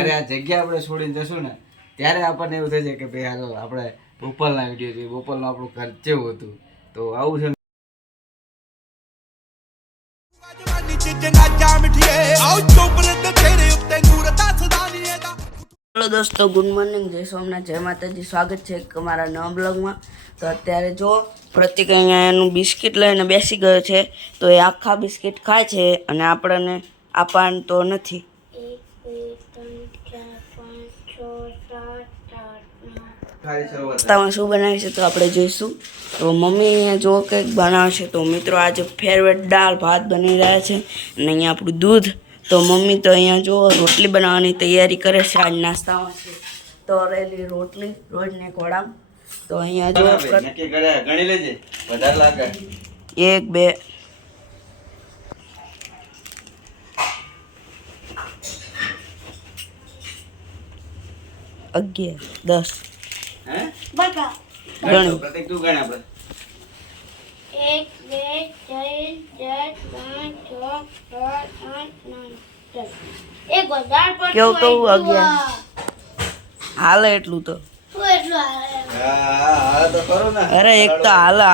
ત્યારે આ જગ્યા આપણે છોડીને જશું ને ત્યારે આપણને એવું થશે કે ભાઈ હાલો આપણે બોપલના વિડીયો જોઈએ, બોપલનું આપણું ઘર કેવું હતું. તો આવું છે. હેલો દોસ્તો, ગુડ મોર્નિંગ, જય સોમનાથ, જય માતાજી. સ્વાગત છે અમારા નવા બ્લોગમાં. તો અત્યારે જો પ્રતિક અહીંયા એનું બિસ્કિટ લઈને બેસી ગયો છે. તો એ આખા બિસ્કિટ ખાય છે અને આપણને આપવાનું તો નથી. નાસ્તામાં શું બનાવે છે તો આપણે જોઈશું. તો મમ્મી અહીંયા જો કંઈક બનાવે છે. તો મિત્રો આજે ફેવરેટ દાળ ભાત બની રહ્યા છે અને અહીંયા આપણું દૂધ. તો મમ્મી તો અહીંયા જો રોટલી બનાવવાની તૈયારી કરે છે. આજ નાસ્તામાં છે તળેલી રોટલી, રોજને ખોડામ. તો અહીંયા જો ગણી લેજે, વધારે લાગે. 1 2 11 10 હે બકા ગણ પ્રતિક તું ગણ આપણે 1 2 3 4 5 6 7 8 9 10 એક વધારે પડતું કેવું કહું 11 હાલે એટલું તો. શું એટલું હાલે? હા તો કરો ને. અરે એક તો હાલે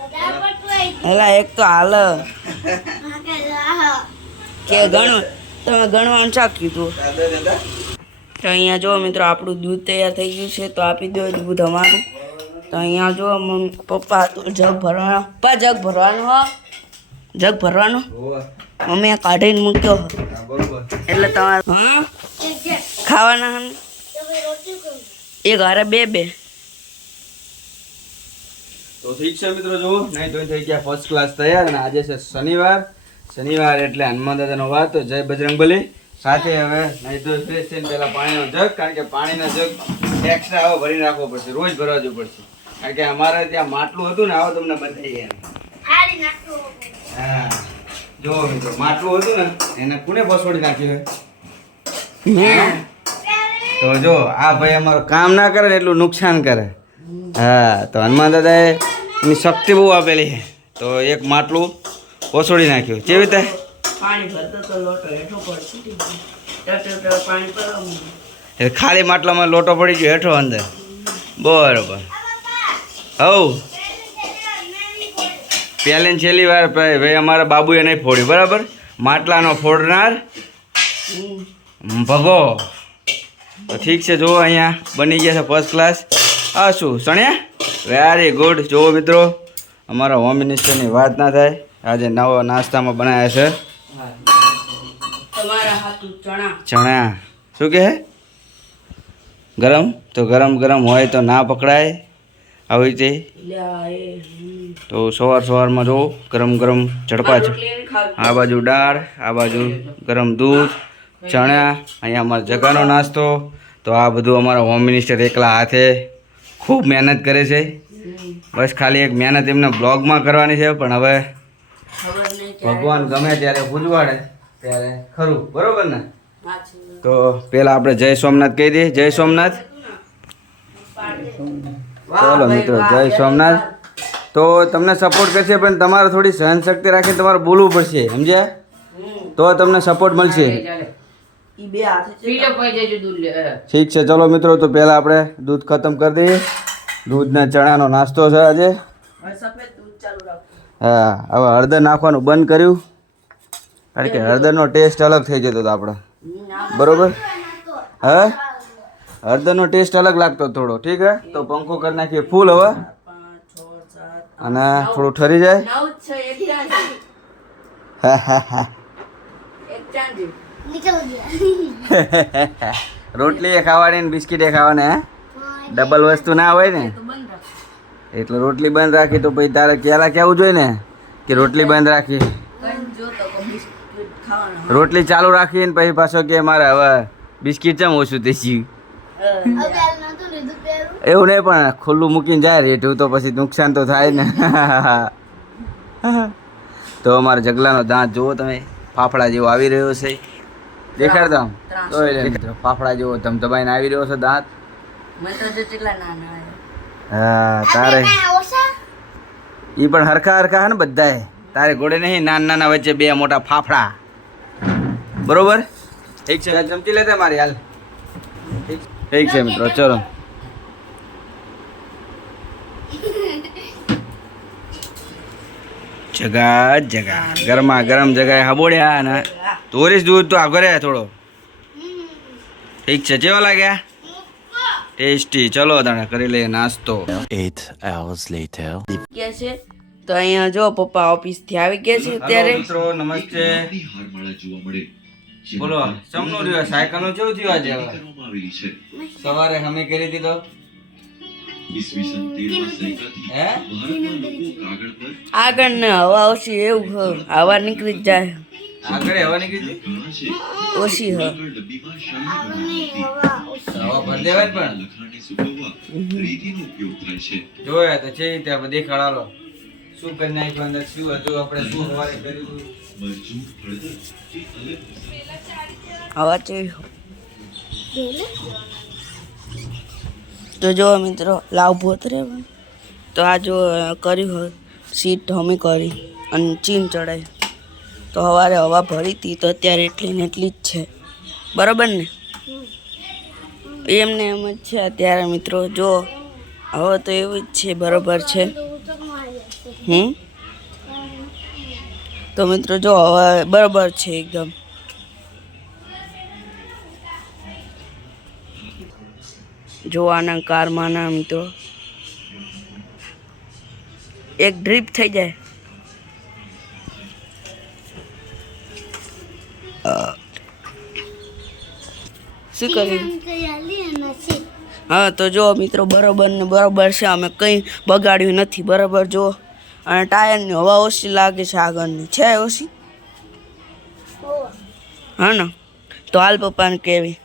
વધારે પડતું એલા એક તો હાલે હા કે હા કે ગણો તમે ગણવાનું ચા કીધું. દાદા દાદા તો અહીંયા જો મિત્રો આપણું દૂધ તૈયાર થઈ ગયું છે. તો આપી દો દૂધ અમારું. તો અહીંયા જો પપ્પા તો જગ ભરવાનો. પપ્પા જગ ભરવાનો હો, જગ ભરવાનો મમ્મીએ કાઢીને મૂક્યો. બરોબર. એટલે તમારે હા ખાવાના હે તો ભાઈ રોટી કરું. એક હારે 2 2. તો ઠીક છે મિત્રો, જુઓ નહીં તો થઈ ગયા ફર્સ્ટ ક્લાસ તૈયાર. અને આજે છે શનિવાર એટલે હનુમાન દાદાનો વાર. તો જય બજરંગબલી. સાથે હવે નહીં તો ફ્રેશ થઈને પહેલાં પાણીનો જગ, કારણ કે પાણીનો જગ એક્સ્ટ્રા આવો ભરીને રાખવો પડશે, રોજ ભરવા જવું પડશે. કારણ કે અમારે ત્યાં માટલું હતું ને, આવો તમને બતાવીએ એમ. આડી નાખો. હા જો મિત્રો, માટલું હતું ને એને કોને ફસોડી નાખ્યું મેં તો જો આ ભાઈ અમારું કામ ના કરે ને એટલું નુકસાન કરે. હા તો હનુમાન દાદાએ એની શક્તિ બહુ આપેલી છે. તો એક માટલું ફસોડી નાખ્યું. કેવી રીતે? પાણી ભરતો તો લોટો હેઠો પડી પાણી પર એ ખાલી માટલામાં લોટો પડી ગયો હેઠો અંદર. બરોબર. હવ પહેલી છેલ્લી વાર ભાઈ અમારા બાબુએ નહીં ફોડ્યું, બરાબર. માટલાનો ફોડનાર ભગો. તો ઠીક છે, જુઓ અહીંયા બની ગયા છે ફર્સ્ટ ક્લાસ. આ શું સણ્યા? Very good. જુઓ મિત્રો, અમારા હોમ મિનિસ્ટરની વાત ના થાય. આજે નવો નાસ્તામાં બનાવ્યા છે તમારા હાથું ચણા. ચણા. શું કહે? ગરમ. તો ગરમ ગરમ હોય તો ના પકડાય આવી રીતે. તો સવારમાં જો ગરમ ગરમ ઝડપા છે. આ બાજુ દાળ, આ બાજુ ગરમ દૂધ, ચણા. અહીંયા અમારા જગાનો નાસ્તો. તો આ બધું અમારા હોમ મિનિસ્ટર એકલા હાથે ખૂબ મહેનત કરે છે. બસ ખાલી એક મહેનત એમને બ્લોગમાં કરવાની છે, પણ હવે ભગવાન ગમે ત્યારે પૂજવાડે ત્યારે ખરું, બરોબર ને? તો પહેલાં આપણે જય સોમનાથ કહી દઈએ. જય સોમનાથ. ચાલો મિત્રો, જય સોમનાથ. તો તમને સપોર્ટ કરશે, પણ તમારે થોડી સહનશક્તિ રાખીને તમારે બોલવું પડશે, સમજ્યા? તો તમને સપોર્ટ મળશે. ઠીક છે, ચલો મિત્રો. તો પહેલાં આપણે દૂધ ખતમ કરી દઈએ. દૂધના ચણાનો નાસ્તો છે આજે. હા, હવે હળદર નાખવાનું બંધ કર્યું, કારણ કે હળદરનો ટેસ્ટ અલગ થઈ જતો હતો આપણે, બરોબર? હા, હળદરનો ટેસ્ટ અલગ લાગતો થોડો. ઠીક હે, તો પંખો કરી નાખીએ ફૂલ હવે, અને થોડું ઠરી જાય. હા હા હા. નીકળ ગયા. રોટલી એ ખાવાની ને બિસ્કિટ એ ખાવાના. હે, ડબલ વસ્તુ ના હોય ને, એટલે રોટલી બંધ રાખી. તો પછી તારે ક્યારે કહેવું જોઈએ ને કે રોટલી બંધ રાખી, રોટલી ચાલુ રાખી ને પછી પાછો કે મારે હવે બિસ્કિટ ચમ ઓછું થઈ ગયું. એવું નહીં, પણ ખુલ્લું મૂકીને જાય રેઠું તો પછી નુકસાન તો થાય ને. તો અમારા જગલાનો દાંત જુઓ તમે, ફાફડા જેવો આવી રહ્યો છે. દેખાડતા આમ ફાફડા જેવો ધમધમાઈને આવી રહ્યો છે દાંત. હા, તારે એ પણ હરખા હરખા હે ને બધાએ. તારે ઘોડે નહીં, નાના નાના વચ્ચે 2 મોટા ફાફડા, બરોબર? ઠીક છે, ચમચી લેતા મારી હાલ. ઠીક છે મિત્રો, ચલો. જગા જગા ગરમા ગરમ જગાએ હબોડ્યા ને તોરીશ દૂધ તો આગળ થોડો. ઠીક છે, કેવા લાગ્યા? ટેસ્ટી. ચલો તાણે કરી લઈએ નાસ્તો. 8 hours later. કે છે તો અહીંયા જો પપ્પા ઓફિસ થી આવી ગયા છે અત્યારે. મિત્રો નમસ્તે. બોલો સમનું રહ્યું સાયકલ નું કેવું થયું આજે? સવારે અમે કરી દીધો હે આગળ ને હવા ઓછી એવું હવા નીકળી જ જાય. આગળ હવા નીકળી ઓછી હ હવા ભર દેવાય પણ જોયા તો છે ત્યાં દેખાડ આલો શું કરી નાખ્યું અંદર, શું હતું આપણે શું સવારે કર્યું. હવા ચેવી તો જો મિત્રો લાવ ભોતરે તો આ જો કર્યું હોય સીટ હમી કરી અને ચીન ચડાય તો સવારે હવા ભરી હતી તો અત્યારે એટલી ને એટલી જ છે. બરાબર ને? એમને એમ જ છે અત્યારે મિત્રો. જો હવે તો એવું જ છે. બરાબર છે. તો મિત્રો જો હવે બરાબર છે એકદમ. જોવાના કારમાં ના મિત્રો એક ડ્રીપ થઈ જાય. શું કર્યું? હા તો જો મિત્રો બરાબર ને બરાબર છે. અમે કંઈ બગાડ્યું નથી. બરાબર જો. અને ટાયરની હવા ઓછી લાગે છે આગળની. છે ઓછી? હા ને? તો હાલ પપ્પાને કેવી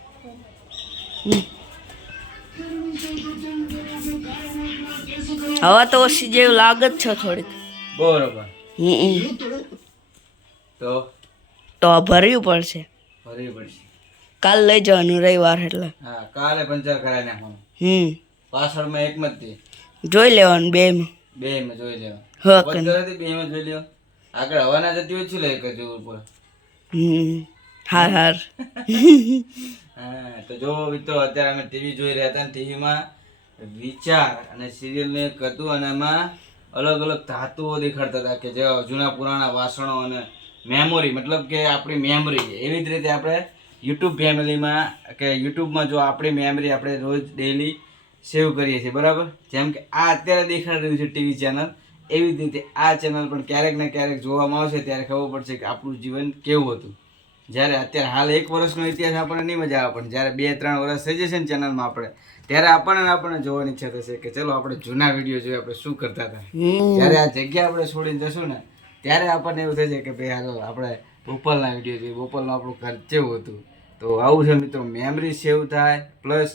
હવા તો ઓછી જેવું લાગે જ છે થોડીક. બરોબર. તો ભરવું પડશે. ફરી પડશે. કાલ લઈ જવાનું રવિવાર એટલે. હા કાલે પંચર કરાવી નાખવાનું. પાછળમાં એક માં જોઈ લેવાનું બે માં. બે માં જોઈ લેવાનું. હા બે માં જોઈ લ્યો. આગળ હવા ના જતી હોય છે લે કે જોવું પડે. હાર હાર. હા તો જો મિત્રો અત્યારે અમે ટીવી જોઈ રહ્યા હતા ને ટીવીમાં વિચાર અને સિરિયલ ને હતું અને એમાં અલગ અલગ ધાતુઓ દેખાડતા હતા કે જે જૂના પુરાણા વાસણો અને મેમોરી મતલબ કે આપણી મેમરી એવી જ રીતે આપણે યુટ્યુબ ફેમિલીમાં કે યુટ્યુબમાં જો આપણી મેમરી આપણે રોજ ડેઈલી સેવ કરીએ છીએ. બરાબર? જેમ કે આ અત્યારે દેખાડી રહ્યું છે ટીવી ચેનલ એવી જ રીતે આ ચેનલ પણ ક્યારેક ને ક્યારેક જોવામાં આવશે ત્યારે ખબર પડશે કે આપણું જીવન કેવું હતું. જ્યારે અત્યારે હાલ 1 વર્ષનો ઇતિહાસ આપણને નહીં મજા આવે પણ જ્યારે 2-3 વર્ષ થઈ જશે ને ચેનલમાં આપણે ત્યારે આપણને જોવાની ઈચ્છા થશે કે ચલો આપણે જૂના વિડીયો જોઈએ આપણે શું કરતા હતા. જ્યારે આ જગ્યા આપણે છોડીને જશું ને ત્યારે આપણને એવું થશે કે ભાઈ હાલો આપણે બોપલના વિડીયો જોઈએ, બોપલનું આપણું ઘર કેવું હતું. તો આવું છે મિત્રો, મેમરી સેવ થાય પ્લસ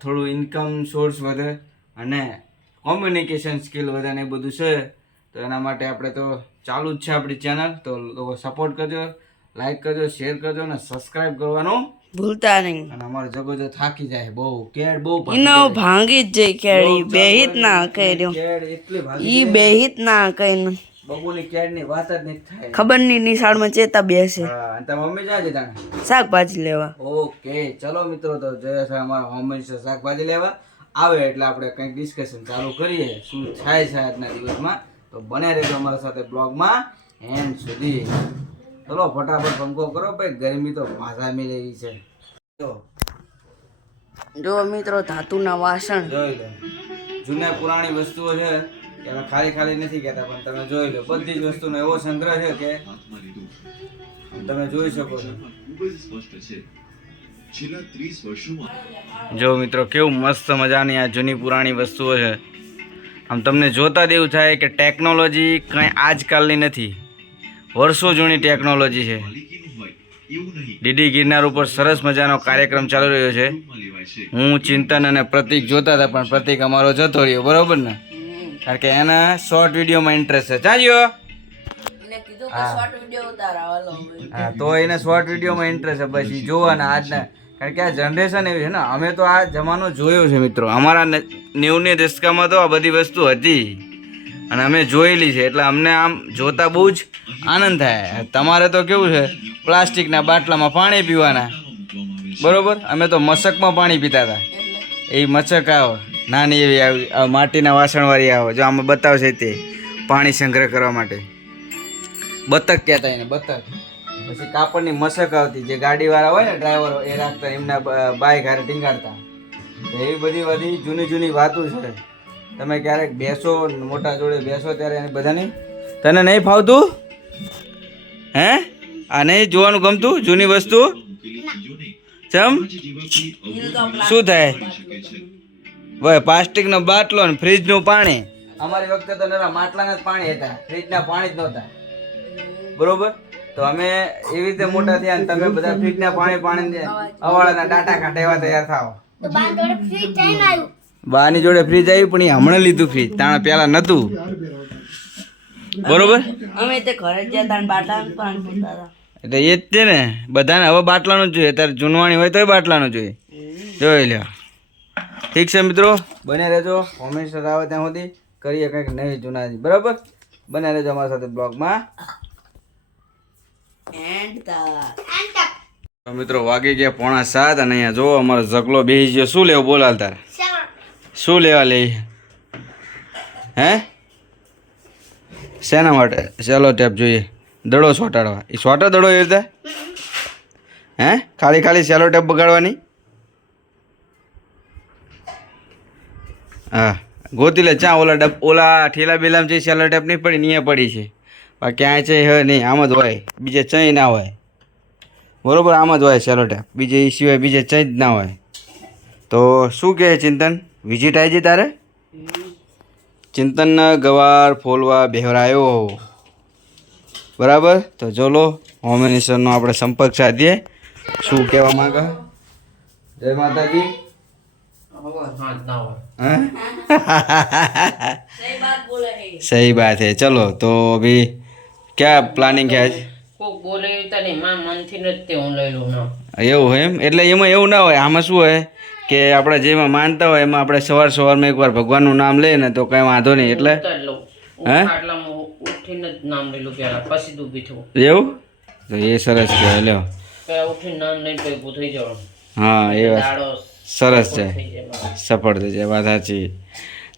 થોડું ઇન્કમ સોર્સ વધે અને કોમ્યુનિકેશન સ્કિલ વધે ને એ બધું છે. તો એના માટે આપણે તો ચાલુ જ છે આપણી ચેનલ. તો લોકો સપોર્ટ કરજો, લાઈક કરજો, શેર કરજો અને સબસ્ક્રાઇબ કરવાનું ભૂલતા નહીં. અને અમારો જગો જો થાકી જાય બહુ કેડ બહુ એનો ભાંગી જ જઈ કેડી બેહિત ના કર્યો કેડ એટલી ભાગી ઈ બેહિત ના કઈ બબુની કેડ ની વાત જ નહીં થાય. ખબર ની નિશાળમાં ચેતા બેસે હા અને તમારી મમ્મી જાય છે તાણે શાકભાજી લેવા. ઓકે ચલો મિત્રો તો જય છે અમારા મમ્મી છે શાકભાજી લેવા આવે એટલે આપણે કંઈક ડિસ્કશન ચાલુ કરીએ શું થાય છે આજના દિવસમાં. તો બને રહેજો અમારા સાથે બ્લોગમાં એન્ડ સુધી. ચલો ફટાફટ પંખો કરો ભાઈ, ગરમી તો માથા મિલેલી છે. જો મિત્રો ધાતુના વાસણ જોઈ લો જૂના પુરાણી વસ્તુઓ છે કે અમે ખાલી ખાલી નથી કહેતા પણ તમે જોઈ લો બધી જ વસ્તુનો એવો સંગ્રહ છે કે તમે જોઈ શકો છો. જો મિત્રો કેવું મસ્ત મજાની આ જૂની પુરાણી વસ્તુઓ છે. આમ તમને જોતા જ એવું થાય કે ટેકનોલોજી કંઈ આજકાલની નથી, વર્ષો જૂની ટેકનોલોજી છે. ડીડી ગિરનાર ઉપર સરસ મજાનો કાર્યક્રમ ચાલી રહ્યો છે. હું ચિંતન અને પ્રતિક જોતા હતા પણ પ્રતિક અમારો જતો રહ્યો. બરોબર ને? કારણ કે એના શોર્ટ વિડીયોમાં ઇન્ટરેસ્ટ છે. ચાલ્યો હા તો એને શોર્ટ વિડીયોમાં ઇન્ટરેસ્ટ છે પછી જોવાના આજના. કારણ કે આ જનરેશન એવી છે ને, અમે તો આ જમાનો જોયો છે મિત્રો. અમારા 90ની દશકામાં તો આ બધી વસ્તુ હતી અને અમે જોયેલી છે એટલે અમને આમ જોતા બહુ જ આનંદ થાય. તમારે તો કેવું છે પ્લાસ્ટિકના બાટલામાં પાણી પીવાના બરોબર. અમે તો મશકમાં પાણી પીતા હતા. એ મચક આવે નાની એવી આવી માટીના વાસણવાળી આવે જો આમાં બતાવશે તે પાણી સંગ્રહ કરવા માટે. બતક કહેતા એને બતક. પછી કાપડની મશક આવતી જે ગાડીવાળા હોય ને ડ્રાઈવરો એ રાખતા એમના બાઈક હારે ટીંગાડતા. એવી બધી જૂની વાતો છે. તમે ક્યારેક બેસો મોટા જોડે બેસો ત્યારે એને બધાની તને નહીં ફાવતું હે આ નહીં જોવાનું ગમતું જૂની વસ્તુ ચમ શું થાય ભાઈ પ્લાસ્ટિકનો બાટલો ને ફ્રીજનું પાણી અમારી વખતે તો નરા માટલાના જ પાણી હતા ફ્રીજના પાણી જ નહોતા બરોબર તો અમે એવી રીતે મોટા થયા ને તમે બધા ફ્રીજના પાણી અવાળાના ડાટા કાઢે એવા તૈયાર થાવ તો બાર જોડે ફ્રી ટાઈમ આવ્યું. બાની જોડે ફ્રીજ આવ્યું પણ એ હમણાં લીધું ફ્રીજ તાણ પેલા નતું બરોબર અમે તે ઘરે જ જતા ને બાટલાનું પાણી પીતા હતા. એટલે એ જ છે ને બધાને હવે બાટલાનું જ જોઈએ ત્યારે જૂનવાણી હોય તોય બાટલાનું જોઈએ જોઈ લ્યો ઠીક છે મિત્રો બને રહેજો કોમેન્ટ આવે ત્યાં સુધી કરીએ કંઈક નવી જૂનાજી બરાબર બને રહેજો અમારી સાથે બ્લોગમાં એન્ડ તો મિત્રો વાગી ગયા 6:45 અને અહીંયા જો અમારો ઝગલો બેસી ગયો શું લેવું બોલાલ તારે શું લેવા લે હે શેના માટે ચાલો ટેપ જોઈએ દડો સોટાડવા એ સોટા દડો એ રીતે હે ખાલી સેલો ટેપ બગાડવાની હા ગોતી લે ચા ઓલા ઠેલા બેલામાં જે સેલો ટેપ નહીં પડી અહીંયા પડી છે બાકી ક્યાંય છે હે નહીં આમ જ હોય બીજે ચઈ ના હોય બરોબર આમ જ હોય સેલો ટેપ બીજે એ સિવાય બીજે ચઈ જ ના હોય તો શું કહે ચિંતન વિઝિટ આવી છે તારે ચિંતન ગવાર ફોલવા બેહરાયો બરાબર તો ચલો હોમ મિનિસ્ટરનો આપણે સંપર્ક સાધીએ શું કહેવા માંગે જય માતાજી सही बात है चलो तो अभी क्या प्लानिंग है आज કોક બોલે તને માં મનથી નથી હું લઈ લઉં ના એવું હોય એમ એટલે એમાં એવું ના હોય આમાં શું હોય કે આપણે જેમાં માનતા હોય એમાં આપણે સવારમાં એકવાર ભગવાનનું નામ લઈએ ને તો કંઈ વાંધો નહીં એટલે ઉતાર લઉં હે આટલામાં ઉઠીને જ નામ લઈ લઉં પહેલા પછી જ ઊભી થવું એવું તો એ સરસ કહેવાય લ્યો પહેલા ઉઠીને નામ લઈને પછી ઊભું થઈ જવાનું હા એ વાત દાડો સરસ છે થઈ જાય સફળ થઈ જાય વાત સાચી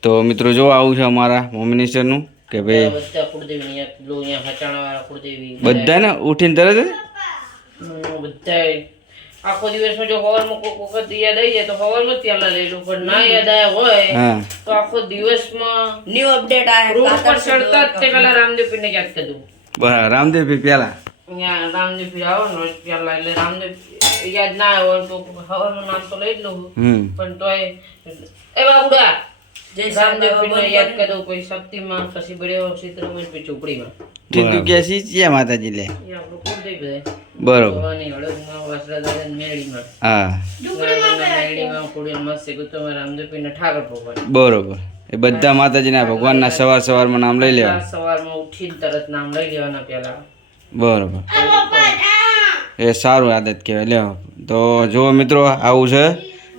તો મિત્રો જો આવું છે અમારા હોમ મિનિસ્ટરનું કે ભાઈ બધા કુળદેવી અહીંયા લો અહીંયા હચાણા વાળા કુળદેવી બધાને ઉઠીને તરત જ બધા આખો દિવસમાં જો સવારમાં કોક વખત યાદ આવી જાય તો સવારમાં જ પહેલા લઈ લઉં પણ ના યાદ આવ્યા હોય હા તો આખો દિવસમાં ન્યૂ અપડેટ આવે રોડ પર ચડતા જ તે પેલા રામદેવ પીરને યાદ કરી દઉં બરાબર રામદેવ ભાઈ પહેલા અહીંયા રામદેવ પીર આવો ને રોજ પહેલા એટલે રામદેવ યાદ ના આવે તો સવારનું નામ તો લઈ જ લઉં પણ તોય એ બાબુડા રામદેવ પીરને યાદ કરી દઉં પછી શક્તિમાં પછી બળેવા ક્ષેત્રમાં પછી ચોપડીમાં તું કે છે માતાજી લે એ આપણું કુળદેવી બધા બરોબર ભવાની હળદમાં વાસરાદાદા મેળીમાં હા મેળીમાં કુળિયલ મસ્ત ગુત્તોમાં રામદેવ પીરને ઠાકર ભગવાન બરોબર એ બધા માતાજીના ભગવાનના સવારમાં નામ લઈ લેવા સવારમાં ઉઠીને તરત નામ લઈ લેવાના પહેલા બરોબર એ સારું આદત કહેવાય લ્યો તો જુઓ મિત્રો આવું છે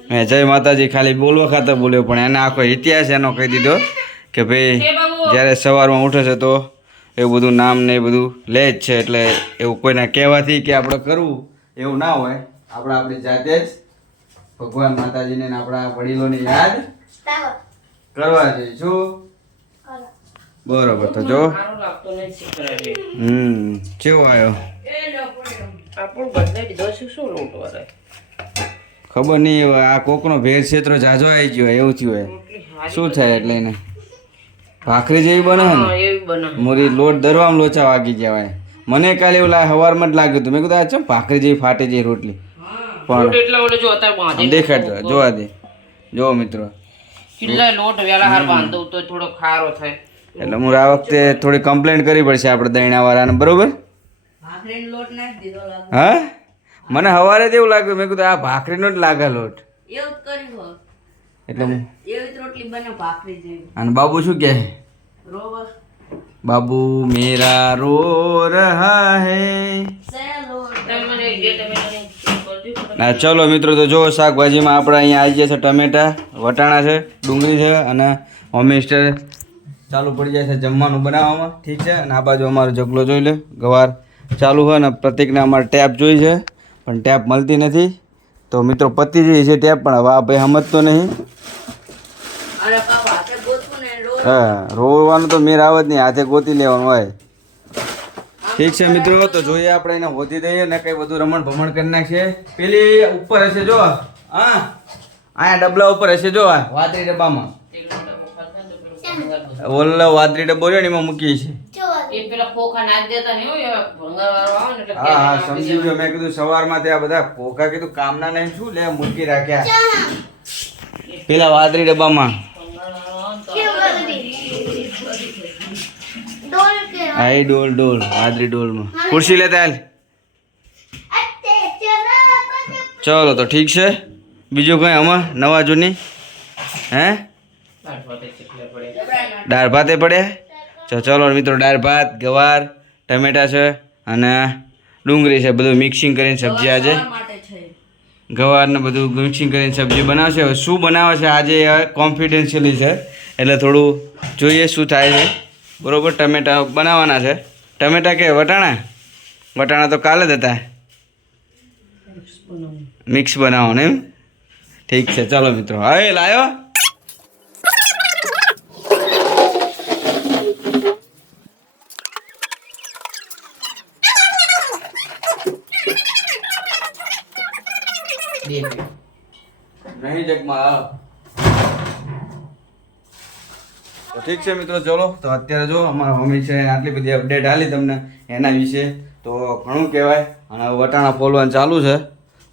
મેં જય માતાજી ખાલી બોલવા ખાતર બોલ્યો પણ એને આખો ઇતિહાસ એનો કહી દીધો કે ભાઈ જ્યારે સવારમાં ઉઠે છે તો એવું બધું નામ ને એ બધું લે જ છે એટલે એવું કોઈને કહેવાથી કે આપણે કરવું એવું ના હોય આપણે આપણી જાતે જ ભગવાન માતાજીને ને આપણા વડીલોને યાદ કરવા જોઈએ શું બરોબર તો જો સારું લાગતું નહીં શીખવાડે કેવો આવ્યો આપણું બદલાઈ દીધો છે શું લોટ વાળા ખબર નહીં હવે આ કોકનો ભેર ક્ષેત્રો જાજો આવી ગયો હોય એવું થયું હોય શું થાય એટલે એને ભાખરી જેવી બને હા ને એવી બનાવ મોરી લોટ દરવામાં લોચા વાગી ગયા હોય મને કાલે એવું સવારમાં જ લાગ્યું હતું મેં કીધું આ ચમ ભાખરી જેવી ફાટી જેવી રોટલી પણ લોટ એટલા ઓલે જો અત્યારે બાંધે દેખાડજો જોવા દે જો મિત્રો કિલ્લા લોટ વેલા હાર બાંધો તો થોડો ખારો થાય એટલે હું આ વખતે થોડી કમ્પ્લેન્ટ કરવી પડશે આપણે દહીણાવાળાને બરોબર ભાખરીનો લોટ નાખી દીધો લાગે હા મને સવારે જ એવું લાગ્યું મેં કીધું આ ભાખરીનો જ લાગે લોટ એવું જ કર્યું હોય એટલે હું એવી જ રોટલી બને ભાખરી જેવી અને બાબુ શું કહે રોબર બાબુ મેરા રો રહા હૈ તમે મને એક બે તમે કરજો ના ચલો મિત્રો તો જો શાકભાજીમાં આપણે અહીંયા આવી જાય છે ટમેટા વટાણા છે ડુંગળી છે અને હોમ મિનિસ્ટર ચાલુ પડી જાય છે જમવાનું બનાવવામાં ઠીક છે અને આ બાજુ અમારો જગલો જોઈ લે ગવાર ચાલુ હોય ને પ્રતિકને અમારે ટેપ જોઈ છે પણ ટેપ મળતી નથી તો મિત્રો પતી જઈ છે ટેપ પણ હવે આ ભાઈ સમજતો નહીં. અને પાપા હાથે ગોતવું ને હા રોવાનું તો મેર આવે જ નહીં, હાથે ગોતી લેવાનું હોય. ઠીક છે મિત્રો, તો જોઈએ આપણે એને હોધી દઈએ ને કઈ બધું રમણ ભમણ કરી નાખીએ. પેલી ઉપર હશે જો, હા અહીંયા ડબલા ઉપર હશે જો, આ વાદળી ડબ્બામાં ઓલો વાદળી ડબ્બો રહ્યો ને એમાં મૂકીએ છીએ. એ પેલા ખોખા નાખ દેતા ને એવું ભંગારવાળો આવે ને એટલે હા હા સમજી ગયો. મેં કીધું સવારમાં ત્યાં બધા પોકા કીધું કામના નહીં શું લે મૂકી રાખ્યા પેલા વાદળી ડબ્બામાં. ડોલ કે હા એ ડોલ ડોલ વાદળી ડોલમાં. ખુરશી લેતા હાલ. ચલો તો ઠીક છે. બીજું કઈ આમાં નવા જૂની હે દાળ ભાતે પડ્યા. ચલો મિત્રો, દાળ ભાત ગવાર ટમેટા છે અને ડુંગળી છે, બધું મિક્સિંગ કરીને સબ્જી આજે માટે છે. ગવારને બધું મિક્સિંગ કરીને સબ્જી બનાવશે. હવે શું બનાવે છે આજે કોન્ફિડેન્શિયલી છે એટલે થોડું જોઈએ શું થાય છે. બરોબર, ટમેટા બનાવવાના છે. ટમેટા કે વટાણા? વટાણા તો કાલે જ હતા. મિક્સ બનાવવાનું એમ? ઠીક છે ચાલો મિત્રો. હવે લાયો નહીં જગમાં. તો ઠીક છે મિત્રો, ચલો તો અત્યારે જો અમારા મમ્મી છે આટલી બધી અપડેટ આલી તમને એના વિશે, તો ઘણું કહેવાય. અને હવે વટાણા ફોલવાનું ચાલુ છે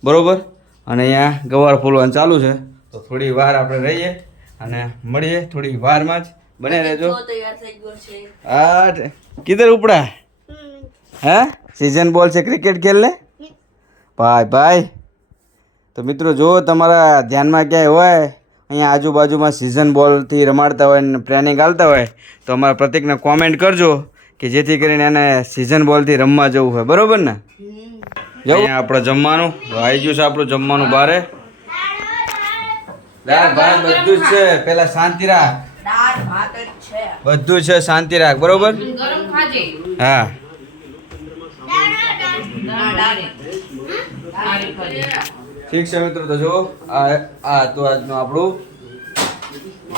બરોબર, અને અહીંયા ગવાર ફોલવાનું ચાલુ છે. તો થોડી વાર આપણે રહીએ અને મળીએ થોડી વારમાં જ. બને રહેજો. તો તૈયાર થઈ ગયો છે. હા કિધર ઉપડા હે सीजन बॉल से क्रिकेट खेल ले भाई भाई. तो मित्रों जो તમારા ધ્યાનમાં ક્યાંય હોય અહીંયા આજુબાજુમાં સીઝન બોલથી રમાડતા હોય ને ટ્રેનિંગ આલતા હોય તો અમારા પ્રતિકને કોમેન્ટ કરજો કે જેથી કરીને એને સીઝન બોલથી રમવા જવું હોય બરોબર ને. જવું આપણે જમવાનું આવી ગયું છે આપણું જમવાનું બારે. દાળ ભાત બધું જ છે. પેલા શાંતિ રાખ, દાળ ભાત જ છે. બધું છે શાંતિ રાખ બરોબર. ગરમ ખાજે હા દાળી ખાજે. ઠીક છે મિત્રો, તો જો આ તો આજનો આપણું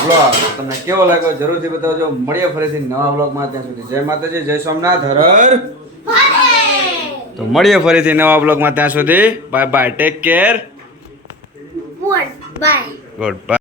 બ્લોગ તમને કેવો લાગ્યો જરૂરથી બતાવજો. મળીએ ફરીથી નવા બ્લોગમાં. ત્યાં સુધી જય માતાજી, જય સોમનાથ, હર હર. તો મળીએ ફરીથી નવા બ્લોગમાં. ત્યાં સુધી બાય બાય, ટેક કેર, બોલ બાય ગુડ બાય.